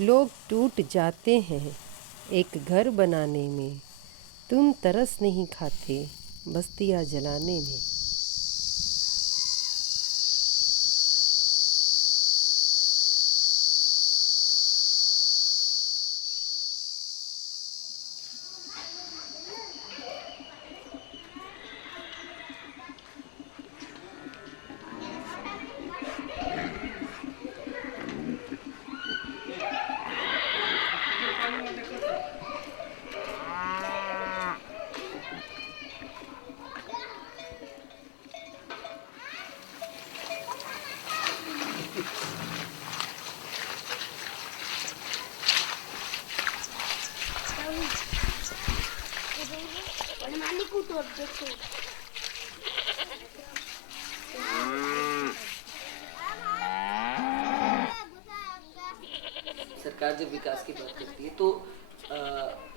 लोग टूट जाते हैं एक घर बनाने में। तुम तरस नहीं खाते बस्तियाँ जलाने में। सरकार जब विकास की बात करती है तो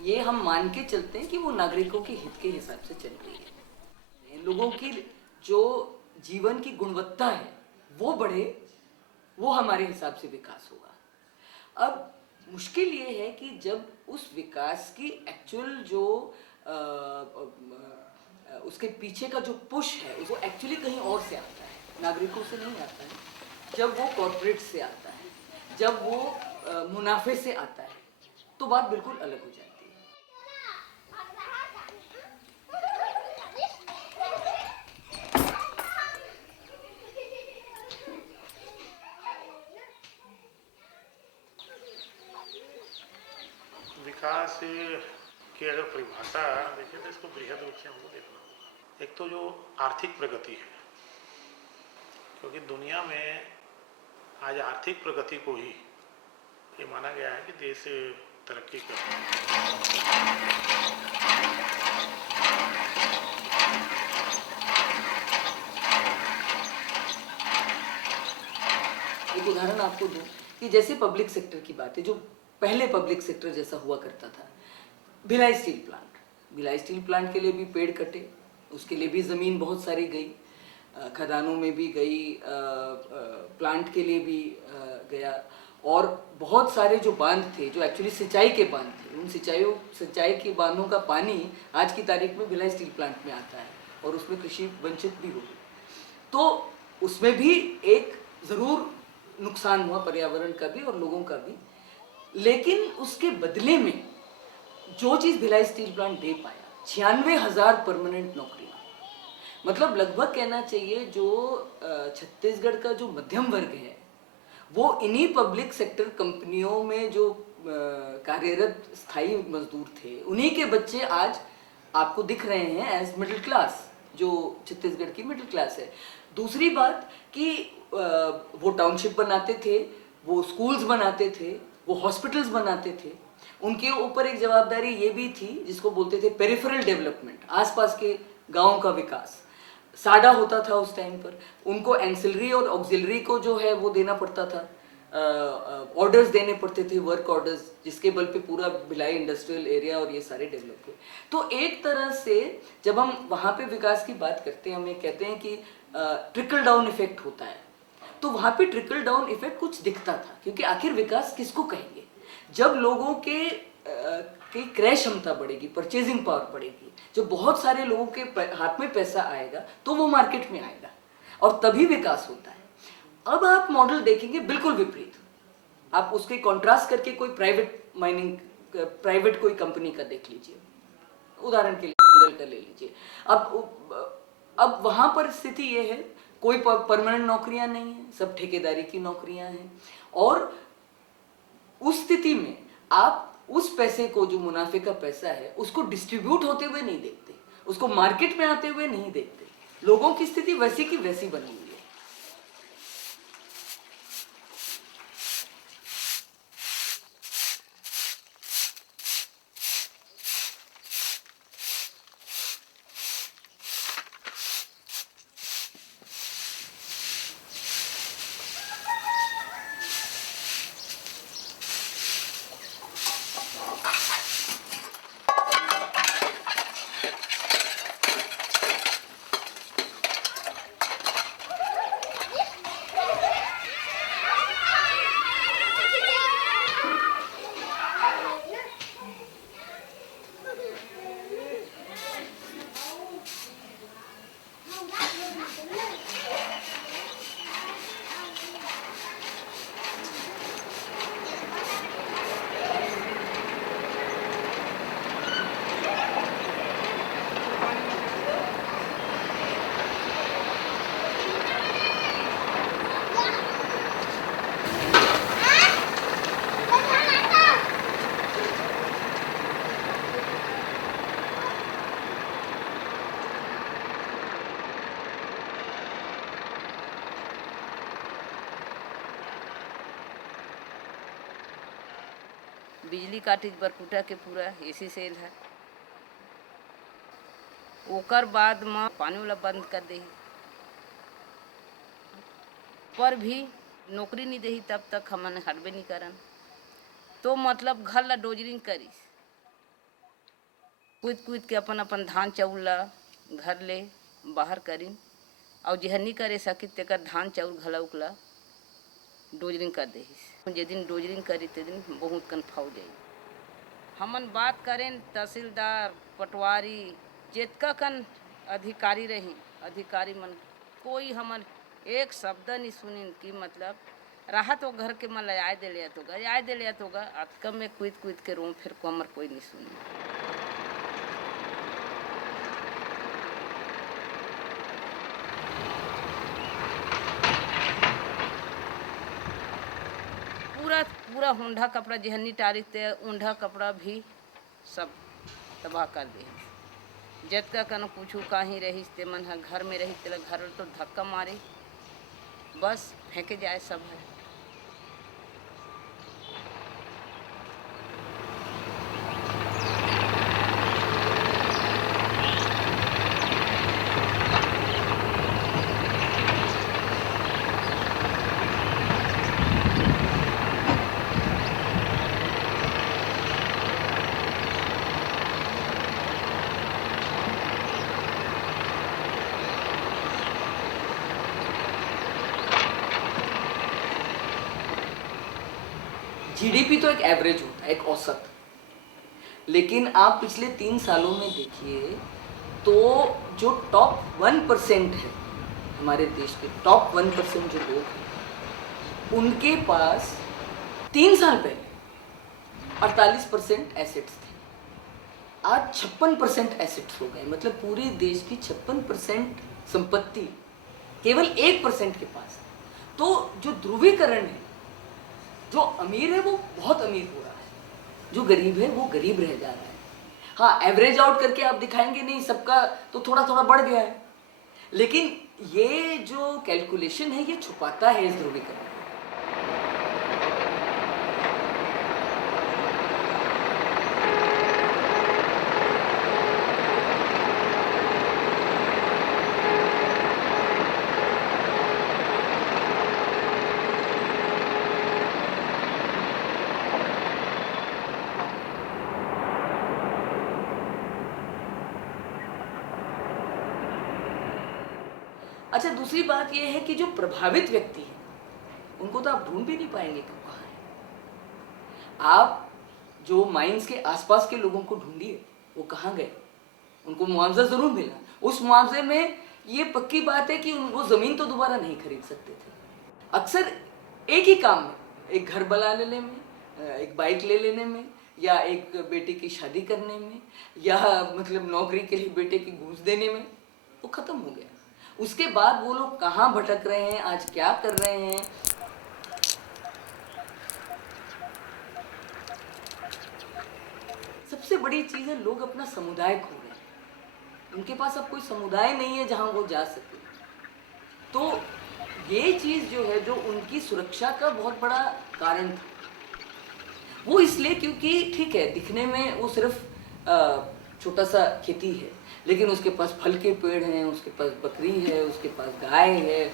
ये हम मान के चलते हैं कि वो नागरिकों के हित के हिसाब से चल रही है। लोगों की जो जीवन की गुणवत्ता है वो बढ़े, वो हमारे हिसाब से विकास होगा। अब मुश्किल ये है कि जब उस विकास की एक्चुअल जो उसके पीछे का जो पुश है वो एक्चुअली कहीं और से आता है, नागरिकों से नहीं आता है। जब वो कॉर्पोरेट से आता है, जब वो मुनाफे से आता है, तो बात बिल्कुल अलग हो जाती है। विकास की अगर परिभाषा देखें तो इसको बृहद रूप से हमको देखना होगा। एक तो जो आर्थिक प्रगति है, क्योंकि दुनिया में आज आर्थिक प्रगति को ही ये माना गया है कि देश तरक्की कर रहा है। एक उदाहरण आपको दूं कि जैसे पब्लिक सेक्टर की बात है, जो पहले पब्लिक सेक्टर जैसा हुआ करता था, Bhilai steel plant, Bhilai steel plant के लिए भी पेड़ कटे, उसके लिए भी ज़मीन बहुत सारी गई, खदानों में भी गई, प्लांट के लिए भी गया, और बहुत सारे जो बांध थे जो एक्चुअली सिंचाई के बांध थे, उन सिंचाई के बांधों का पानी आज की तारीख में भिलाई स्टील प्लांट में आता है और उसमें कृषि वंचित भी हो गई। तो उसमें भी एक ज़रूर नुकसान हुआ, पर्यावरण का भी और लोगों का भी, लेकिन उसके बदले में जो चीज़ भिलाई स्टील प्लांट दे पाया, 96,000 परमानेंट नौकरियां, मतलब लगभग कहना चाहिए जो छत्तीसगढ़ का जो मध्यम वर्ग है वो इन्हीं पब्लिक सेक्टर कंपनियों में जो कार्यरत स्थायी मजदूर थे, उन्हीं के बच्चे आज आपको दिख रहे हैं एज मिडिल क्लास, जो छत्तीसगढ़ की मिडिल क्लास है। दूसरी बात कि वो टाउनशिप बनाते थे, वो स्कूल्स बनाते थे, वो हॉस्पिटल्स बनाते थे, उनके ऊपर एक जवाबदारी ये भी थी जिसको बोलते थे पेरिफेरल डेवलपमेंट, आसपास के गाँव का विकास। साडा होता था उस टाइम पर, उनको एंसिलरी और ऑक्सिलरी को जो है वो देना पड़ता था, ऑर्डर्स देने पड़ते थे, वर्क ऑर्डर्स, जिसके बल पे पूरा भिलाई इंडस्ट्रियल एरिया और ये सारे डेवलप हुए। तो एक तरह से जब हम वहाँ पे विकास की बात करते हैं, हम ये कहते हैं कि ट्रिकल डाउन इफेक्ट होता है, तो वहाँ पे ट्रिकल डाउन इफेक्ट कुछ दिखता था, क्योंकि आखिर विकास किसको कहेंगे? जब लोगों के क्रय क्षमता बढ़ेगी, परचेजिंग पावर बढ़ेगी, जब बहुत सारे लोगों के हाथ में पैसा आएगा तो वो मार्केट में आएगा और तभी विकास होता है। अब आप मॉडल देखेंगे बिल्कुल विपरीत, आप उसके कॉन्ट्रास्ट करके कोई प्राइवेट कोई कंपनी का देख लीजिए, उदाहरण के लिए गूगल का ले लीजिए। अब वहां पर स्थिति ये है, कोई परमानेंट नौकरियां नहीं है, सब ठेकेदारी की नौकरियां हैं, और उस स्थिति में आप उस पैसे को, जो मुनाफे का पैसा है, उसको डिस्ट्रीब्यूट होते हुए नहीं देखते, उसको मार्केट में आते हुए नहीं देखते। लोगों की स्थिति वैसी की वैसी बनी हुई है। बिजली काटिज बरकुटा के पूरा एसी सेल है। ओकर बाद में पानी वाला बंद कर दे, पर भी नौकरी नहीं दही तब तक हमने हटबे नहीं करन। तो मतलब घर ला डोजरिंग करीस, कूद कूद के अपन अपन धान चाउल ला घर ले बाहर करीन, और जह नहीं करे सकी तेकर धान चाउल घलौक ला डोजरिंग कर देहिस। जे दिन डोजरिंग करी ते दिन बहुत कन फाउ जाई। हमन बात करें तहसीलदार पटवारी जेतका कन अधिकारी रही, अधिकारी मन कोई हमन एक शब्द नहीं सुनिन कि मतलब रहा तो घर के मन लाए दे लिया तो आए दे लिया तो अतकम में कूद कूद के रोम फिर कमर कोई नहीं सुनी। पूरा पूरा ऊंधा कपड़ा जहनी टारिक ते ऊंधा कपड़ा भी सब तबाह कर दे। जतका कन पूछू कहीं रहीस ते मन घर में रही तेला घर तो धक्का मारे बस फेंके जाए सब है। जीडीपी तो एक एवरेज होता है, एक औसत, लेकिन आप पिछले 3 सालों में देखिए तो जो टॉप 1% है हमारे देश के, टॉप 1% जो लोग हैं उनके पास 3 साल पहले 48% एसेट्स थे, आज 56% एसेट्स हो गए। मतलब पूरे देश की 56% संपत्ति केवल 1% के पास है। तो जो ध्रुवीकरण है, जो अमीर है वो बहुत अमीर हो रहा है, जो गरीब है वो गरीब रह जा रहा है। हाँ, एवरेज आउट करके आप दिखाएंगे नहीं सबका तो थोड़ा थोड़ा बढ़ गया है, लेकिन ये जो कैलकुलेशन है ये छुपाता है इस ध्रुवीकरण को। अच्छा, दूसरी बात यह है कि जो प्रभावित व्यक्ति है उनको तो आप ढूंढ भी नहीं पाएंगे कि कहाँ है। आप जो माइंस के आसपास के लोगों को ढूंढिए, वो कहाँ गए, उनको मुआवजा जरूर मिला। उस मुआवजे में ये पक्की बात है कि वो जमीन तो दोबारा नहीं खरीद सकते थे। अक्सर एक ही काम में, एक घर बना लेने में, एक बाइक ले लेने में, या एक बेटे की शादी करने में, या मतलब नौकरी के लिए बेटे की घूस देने में वो खत्म हो गया। उसके बाद वो लोग कहाँ भटक रहे हैं, आज क्या कर रहे हैं। सबसे बड़ी चीज है लोग अपना समुदाय खो रहे हैं। उनके पास अब कोई समुदाय नहीं है जहां वो जा सके। तो ये चीज जो है, जो उनकी सुरक्षा का बहुत बड़ा कारण था, वो इसलिए क्योंकि ठीक है दिखने में वो सिर्फ छोटा सा खेती है, लेकिन उसके पास फल के पेड़ हैं, उसके पास बकरी है, उसके पास गाय है,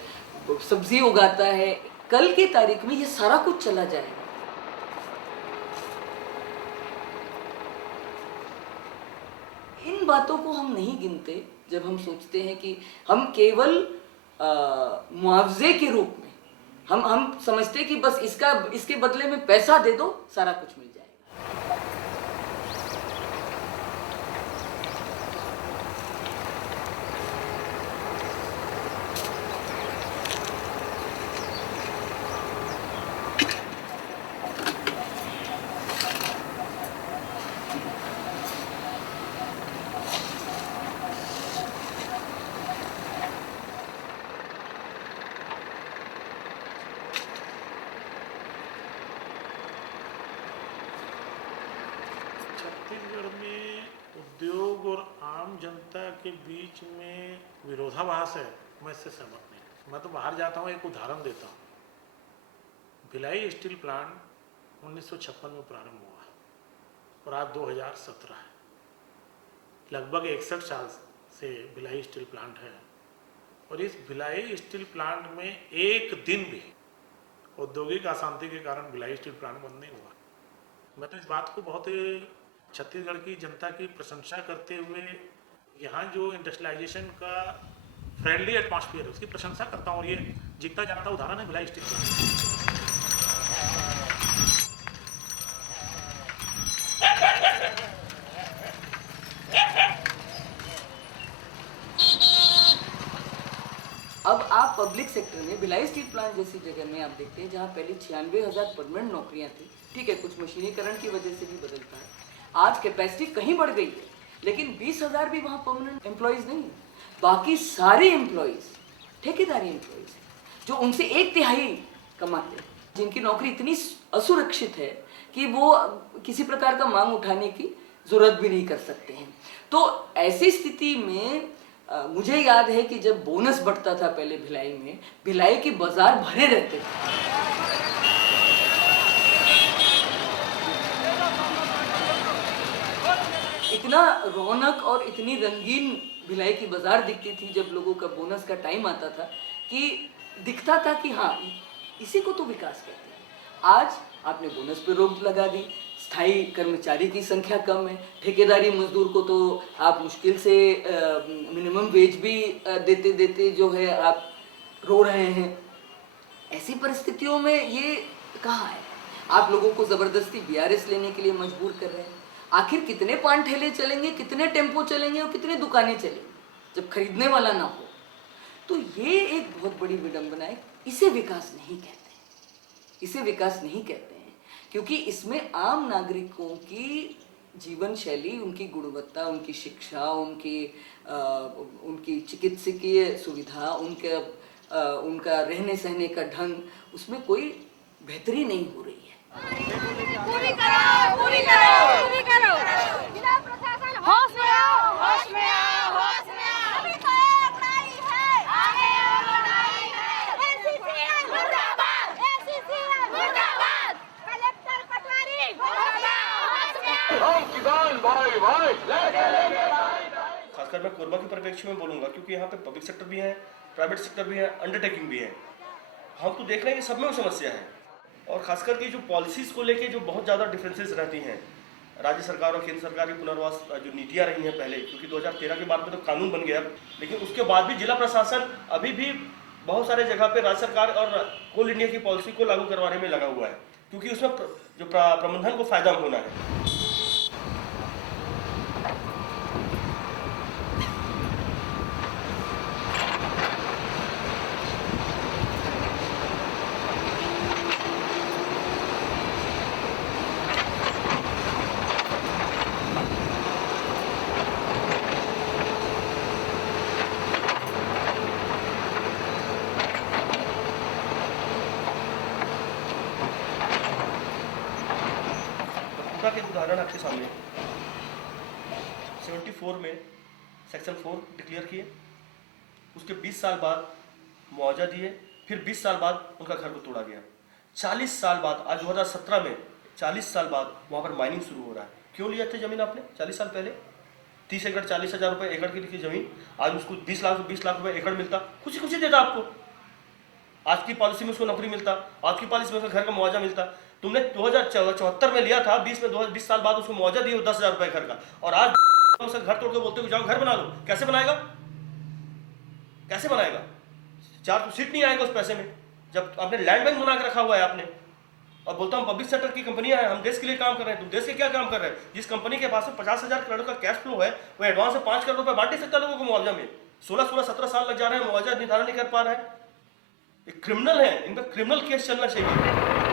सब्जी उगाता है। कल की तारीख में ये सारा कुछ चला जाएगा। इन बातों को हम नहीं गिनते जब हम सोचते हैं कि हम केवल मुआवजे के रूप में हम समझते हैं कि बस इसके बदले में पैसा दे दो सारा कुछ मिल जाएगा। छत्तीसगढ़ में उद्योग और आम जनता के बीच में विरोधाभास है, मैं इससे सहमत नहीं। मैं तो बाहर जाता हूँ, एक उदाहरण देता हूँ। भिलाई स्टील प्लांट 1956 में प्रारंभ हुआ। और आज 2017 है। लगभग 61 साल से भिलाई स्टील प्लांट है और इस भिलाई स्टील प्लांट में एक दिन भी औद्योगिक अशांति के कारण भिलाई स्टील प्लांट बंद नहीं हुआ। मैं तो इस बात को बहुत छत्तीसगढ़ की जनता की प्रशंसा करते हुए यहाँ जो इंडस्ट्रियलाइजेशन का फ्रेंडली एटमॉस्फेयर है उसकी प्रशंसा करता हूँ, और ये जीता जाता उदाहरण है भिलाई स्टील प्लांट। अब आप पब्लिक सेक्टर में भिलाई स्टील प्लांट जैसी जगह में आप देखते हैं जहाँ पहले 96,000 परमानेंट नौकरियां थी, ठीक है कुछ मशीनीकरण की वजह से भी बदलता है, आज कैपेसिटी कहीं बढ़ गई है, लेकिन 20,000 भी वहाँ परमानेंट एम्प्लॉयज़ नहीं है। बाकी सारे एम्प्लॉयज़ ठेकेदारी एम्प्लॉयज़ जो उनसे 1/3 कमाते हैं, जिनकी नौकरी इतनी असुरक्षित है कि वो किसी प्रकार का मांग उठाने की जरूरत भी नहीं कर सकते हैं। तो ऐसी स्थिति में मुझे याद है कि जब बोनस बढ़ता था पहले भिलाई में, भिलाई के बाजार भरे रहते थे। इतना रौनक और इतनी रंगीन भिलाई की बाजार दिखती थी जब लोगों का बोनस का टाइम आता था कि दिखता था कि हाँ इसी को तो विकास कहते हैं। आज आपने बोनस पे रोक लगा दी, स्थायी कर्मचारी की संख्या कम है, ठेकेदारी मजदूर को तो आप मुश्किल से मिनिमम वेज भी देते देते जो है आप रो रहे हैं। ऐसी परिस्थितियों में ये कहाँ है? आप लोगों को ज़बरदस्ती बीआरएस लेने के लिए मजबूर कर रहे हैं। आखिर कितने पान ठेले चलेंगे, कितने टेम्पो चलेंगे और कितने दुकानें चलेंगी जब खरीदने वाला ना हो? तो ये एक बहुत बड़ी विडंबना है। इसे विकास नहीं कहते, इसे विकास नहीं कहते हैं क्योंकि इसमें आम नागरिकों की जीवन शैली, उनकी गुणवत्ता, उनकी शिक्षा, उनकी चिकित्सकीय सुविधा, उनका रहने सहने का ढंग, उसमें कोई बेहतरी नहीं हो रही है। पूरी करो, पूरी करो, पूरी करो। जिला प्रशासन होश में आओ, होश में आओ, होश में आओ। अभी तो एक लड़ाई है, आगे और लड़ाई है। एसीसीएल मुर्दाबाद, एसीसीएल मुर्दाबाद। कलेक्टर पटवारी होश में आओ, होश में आओ। हम किसान भाई भाई लेके खासकर मैं कोरबा के परिप्रेक्ष्य में बोलूँगा क्योंकि यहाँ पे पब्लिक सेक्टर भी है, प्राइवेट सेक्टर भी है, अंडरटेकिंग भी है। हम तो देख रहे हैं कि सब में समस्या है और खासकर की जो पॉलिसीज़ को लेके जो बहुत ज़्यादा डिफरेंसेस रहती हैं राज्य सरकार और केंद्र सरकार की पुनर्वास जो नीतियाँ रही हैं पहले, क्योंकि 2013 के बाद में तो कानून बन गया, लेकिन उसके बाद भी जिला प्रशासन अभी भी बहुत सारे जगह पे राज्य सरकार और कोल इंडिया की पॉलिसी को लागू करवाने में लगा हुआ है क्योंकि उसमें जो प्रबंधन को फायदा होना है। के उदाहरण आपके सामने 74 में सेक्शन 4 डिक्लेयर किए, उसके 20 साल बाद मुआवजा दिए, फिर 20 साल बाद उनका घर को तोड़ा गया। 40 साल बाद आज 2017 में 40 साल बाद वहाँ पर माइनिंग शुरू हो रहा है। क्यों लिया थे ज़मीन आपने 40 साल पहले? 30 एकड़ 40,000 रुपये एकड़ की लिखी ज़मीन, आज उसको 20 लाख रुपये एकड़ मिलता, खुशी देता आपको। आज की पॉलिसी में उसको नौकरी मिलता, आज की पॉलिसी में उसको घर का मुआवजा मिलता। तुमने 2074 में लिया था, 20 साल बाद उसको मुआवजा दिए 10,000 रुपये घर का, और आज उसका घर तोड़ के बोलते हो जाओ घर बना लो। कैसे बनाएगा? कैसे बनाएगा? 4 सीट नहीं आएगा उस पैसे में जब आपने लैंड बैंक बना के रखा हुआ है आपने, और बोलता हूँ पब्लिक सेक्टर की कंपनियां हैं, हम देश के लिए काम कर रहे हैं। तुम देश के क्या काम कर रहे हैं? जिस कंपनी के पास 50,000 करोड़ का कैश फ्लो है वो एडवांस में 5 करोड़ रुपये बांट नहीं सकता लोगों को मुआवजा में। 16-17 साल लग जा रहे हैं, मुआवजा निर्धारण नहीं कर पा रहे हैं। एक क्रिमिनल है, इन पर क्रिमिनल केस चलना चाहिए।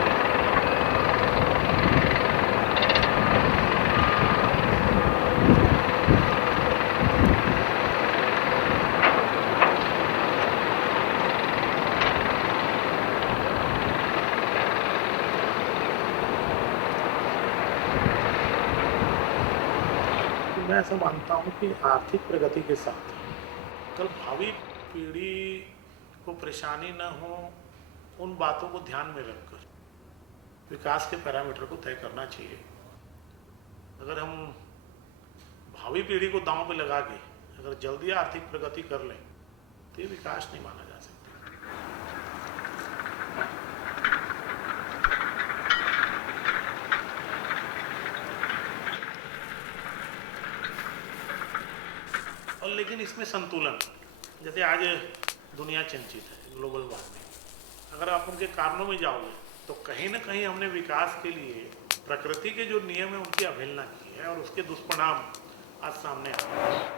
मैं ऐसा मानता हूँ कि आर्थिक प्रगति के साथ कल भावी पीढ़ी को परेशानी न हो, उन बातों को ध्यान में रखकर विकास के पैरामीटर को तय करना चाहिए। अगर हम भावी पीढ़ी को दांव पे लगा के अगर जल्दी आर्थिक प्रगति कर लें तो ये विकास नहीं माना जा सकता। और लेकिन इसमें संतुलन, जैसे आज दुनिया चिंतित है ग्लोबल वार्मिंग, अगर आप उनके कारणों में जाओगे तो कहीं ना कहीं हमने विकास के लिए प्रकृति के जो नियम है उनकी अवहेलना की है और उसके दुष्परिणाम आज सामने आ रहे हैं।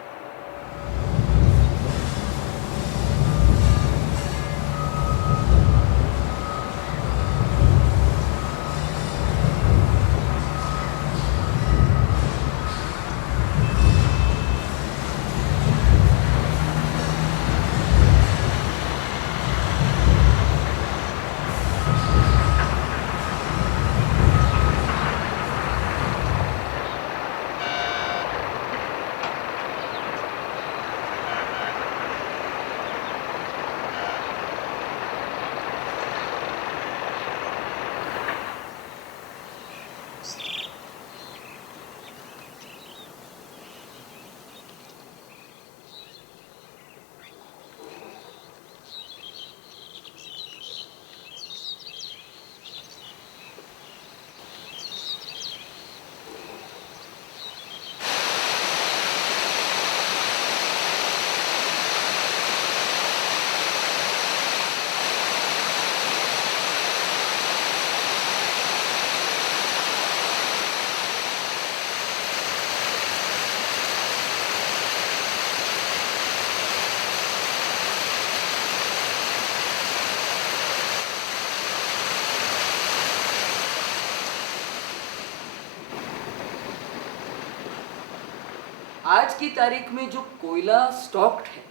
आज की तारीख में जो कोयला स्टॉक्ड है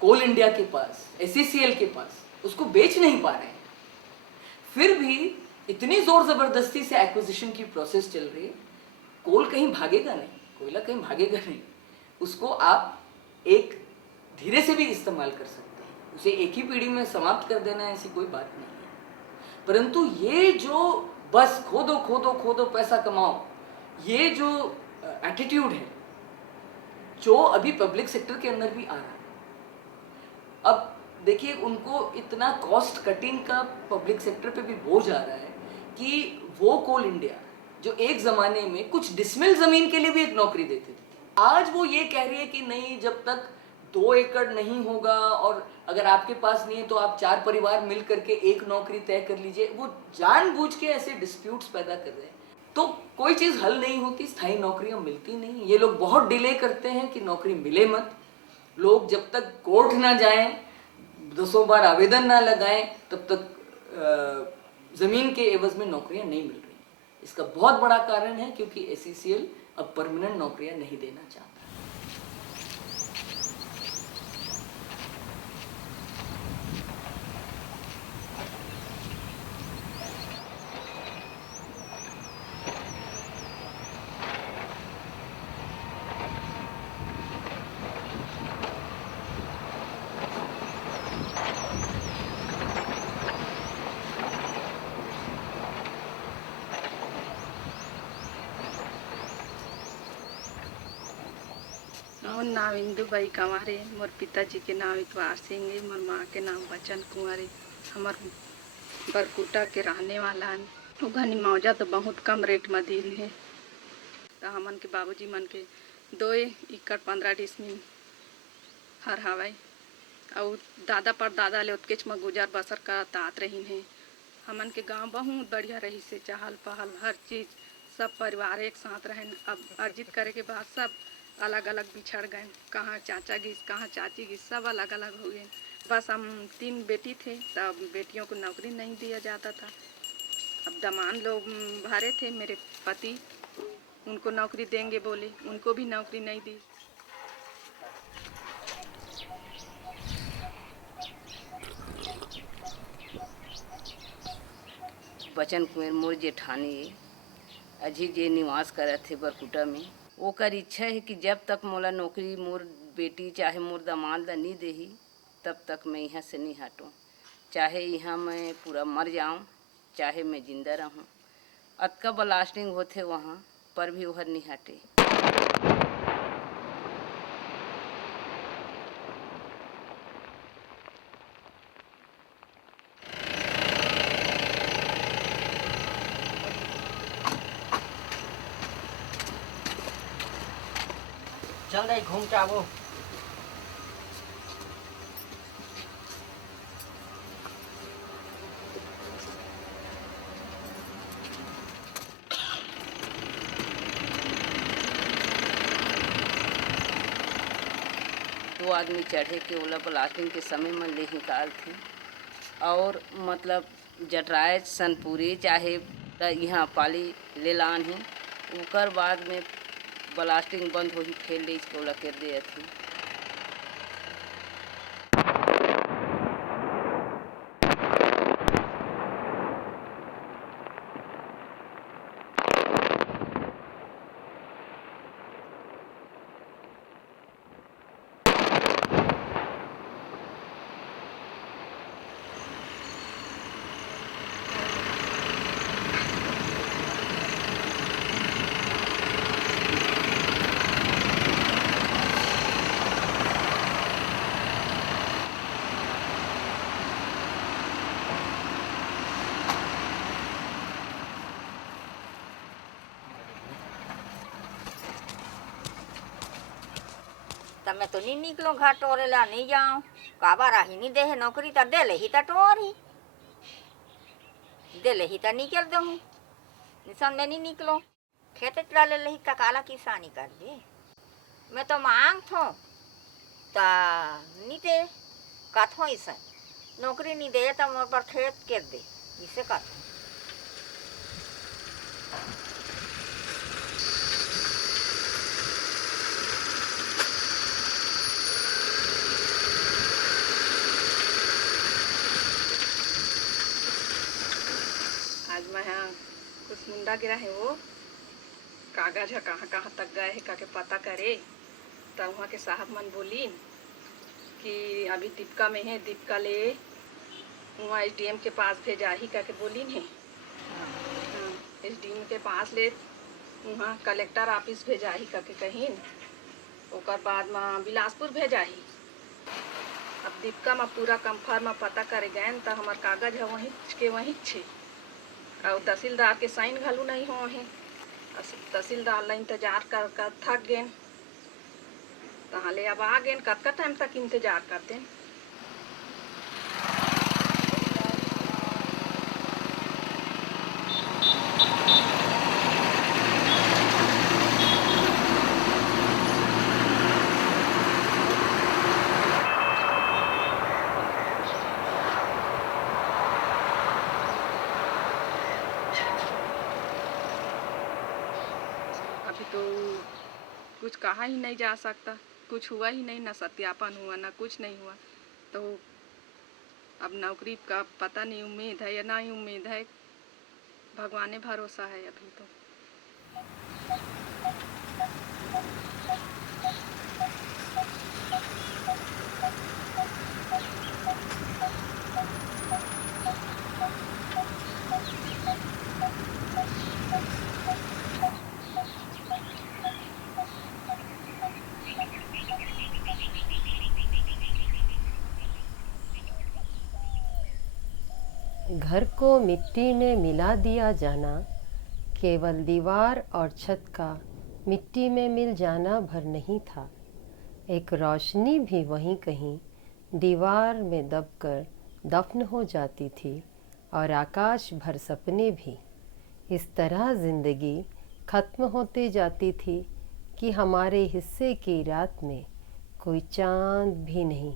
कोल इंडिया के पास, एसईसीएल के पास, उसको बेच नहीं पा रहे हैं। फिर भी इतनी जोर जबरदस्ती से एक्विजिशन की प्रोसेस चल रही है। कोल कहीं भागेगा नहीं, कोयला कहीं भागेगा नहीं। उसको आप एक धीरे से भी इस्तेमाल कर सकते हैं, उसे एक ही पीढ़ी में समाप्त कर देना ऐसी कोई बात नहीं है। परंतु ये जो बस खोदो खोदो खोदो पैसा कमाओ, ये जो एटीट्यूड है जो अभी पब्लिक सेक्टर के अंदर भी आ रहा है। अब देखिए, उनको इतना कॉस्ट कटिंग का पब्लिक सेक्टर पे भी बोझ आ रहा है कि वो कोल इंडिया जो एक जमाने में कुछ डिसमिल जमीन के लिए भी एक नौकरी देते थे, आज वो ये कह रही है कि नहीं, जब तक 2 एकड़ नहीं होगा और अगर आपके पास नहीं है तो आप 4 परिवार मिल करके एक नौकरी तय कर लीजिए। वो जानबूझ के ऐसे डिस्प्यूट्स पैदा कर रहे हैं। तो कोई चीज हल नहीं होती, स्थायी नौकरियां मिलती नहीं। ये लोग बहुत डिले करते हैं कि नौकरी मिले मत। लोग जब तक कोर्ट ना जाएं, 200 बार आवेदन ना लगाएं, तब तक जमीन के एवज में नौकरियां नहीं मिल रही। इसका बहुत बड़ा कारण है क्योंकि एसईसीएल अब परमानेंट नौकरियां नहीं देना चाहता। मोर नाम इंदुबाई कंवर है। मोर पिताजी के नाम इतवार सिंह है। मोर माँ के नाम बचन कुंवर है। हमार बरकुटा के रहने वाला है। घनी मौजा तो बहुत कम रेट में दिल है। तो हमन के बाबूजी मन के 2 एकड़ 15 डिसमिल हर हवाई और दादा पर दादा ले उत्केच में गुजर बसर करत आत रही है। हमन के गांव बहुत बढ़िया रही से, चहल पहल हर चीज़, सब परिवार एक साथ रहें। अब अर्जित करे के बाद सब अलग अलग बिछड़ गए। कहाँ चाचा गिस, कहाँ चाची गिस, सब अलग अलग हो गए। बस हम 3 बेटी थे, तब बेटियों को नौकरी नहीं दिया जाता था। अब दमान लोग भरे थे मेरे पति, उनको नौकरी देंगे बोले, उनको भी नौकरी नहीं दी। बचन कुंवर मोर जेठानी अजी जे निवास करत थे बरकुटा में, ओकर इच्छा है कि जब तक मोला नौकरी मोर बेटी चाहे मोर दामाद ला नहीं देही तब तक मैं यहाँ से नहीं हटूँ। चाहे यहाँ मैं पूरा मर जाऊँ, चाहे मैं जिंदा रहूँ। अतका ब्लास्टिंग होते वहाँ, पर भी ओहर नहीं हटे। चल रही घूम के आवो। वो आदमी चढ़े के ओला ब्लास्टिंग के समय में ले निकाल थे और मतलब जटराए सनपुरी चाहे यहाँ पाली ले लान ही उकर बाद में ब्लास्टिंग बंद हो ही फेल ले इसको ओला कर दे थी। તમે તો નહીં નીકળો ઘાટ ટોરેલા નહીં જાઓ કાબા રાહી નહીં દે નોકરી તો દે લેही तो टोरी दे लेही तो निकल दो निशान में नहीं निकलो खेत डाले लेही तो काला किसानी कर दे मैं तो मांग थो ता नहीं दे काथो इसे नौकरी नहीं दे तो मोर पर खेत कर दे इसे कर आज मैं यहाँ कुछ मुंडा गिरा है वो कागज है कहाँ कहाँ तक गए है काके पता करे तब वहाँ के साहब मन बोली कि अभी दीपका में है दीपका ले वहाँ एसडीएम के पास भेजा ही करके बोली है। हाँ एसडीएम के पास ले वहाँ कलेक्टर ऑफिस भेजा ही करके कहीं ओकर बाद में बिलासपुर भेजा ही। अब दीपका में पूरा कंफर्म में पता करे गए तो हमार कागज है वहीं के वहीं छे और तहसीलदार के साइन घालू नहीं हो है तहसीलदार ला इंतजार कर थक गए तहाँ ले अब आ गए कतका टाइम तक इंतजार करते अभी तो कुछ कहा ही नहीं जा सकता कुछ हुआ ही नहीं ना सत्यापन हुआ ना कुछ नहीं हुआ तो अब नौकरी का पता नहीं उम्मीद है या ना ही उम्मीद है भगवान भरोसा है अभी तो। घर को मिट्टी में मिला दिया जाना केवल दीवार और छत का मिट्टी में मिल जाना भर नहीं था, एक रोशनी भी वहीं कहीं दीवार में दबकर दफन हो जाती थी और आकाश भर सपने भी। इस तरह ज़िंदगी ख़त्म होते जाती थी कि हमारे हिस्से की रात में कोई चांद भी नहीं।